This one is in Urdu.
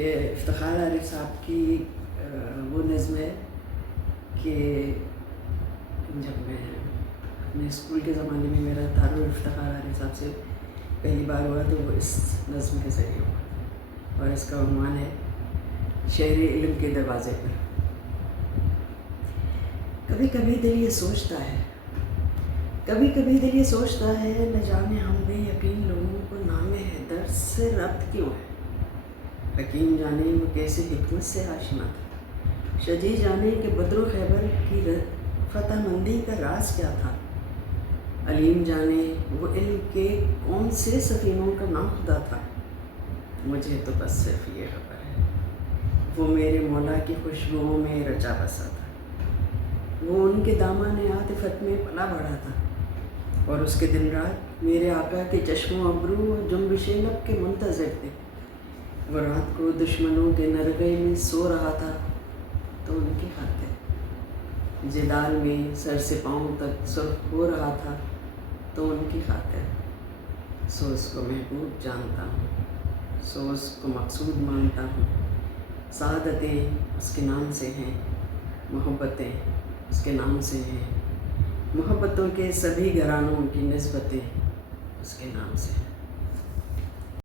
یہ افتخار عارف صاحب کی وہ نظم ہے کہ جب میں اپنے اسکول کے زمانے میں میرا تعارف افتخار عارف صاحب سے پہلی بار ہوا تو وہ اس نظم کے ذریعے ہوا، اور اس کا عنوان ہے شہر علم کے دروازے پر۔ کبھی کبھی دل یہ سوچتا ہے، کبھی کبھی دل یہ سوچتا ہے، نہ جانے ہم بے یقین لوگوں کو نام حیدر سے ربط کیوں ہے۔ حکیم جانے وہ کیسے حکمت سے آشنا تھا، شجی جانے کہ بدر و خیبر کی فتح مندی کا راز کیا تھا۔ علیم جانے وہ علم کے کون سے سفینوں کا نام خدا تھا۔ مجھے تو بس صرف یہ خبر ہے، وہ میرے مولا کی خوشبوؤں میں رچا بسا تھا، وہ ان کے دامان عاطفت میں پلا بڑھا تھا، اور اس کے دن رات میرے آقا کے چشم و ابرو اور جنبش لب کے منتظر تھے۔ وہ رات کو دشمنوں کے نرغے میں سو رہا تھا تو ان کی خاطر، جدال میں سر سے پاؤں تک سرخ ہو رہا تھا تو ان کی خاطر، سو اس کو محبوب جانتا ہوں، سو اس کو مقصود مانتا ہوں۔ سعادتیں اس کے نام سے ہیں، محبتیں اس کے نام سے ہیں، محبتوں کے سبھی گھرانوں کی نسبتیں اس کے نام سے ہیں۔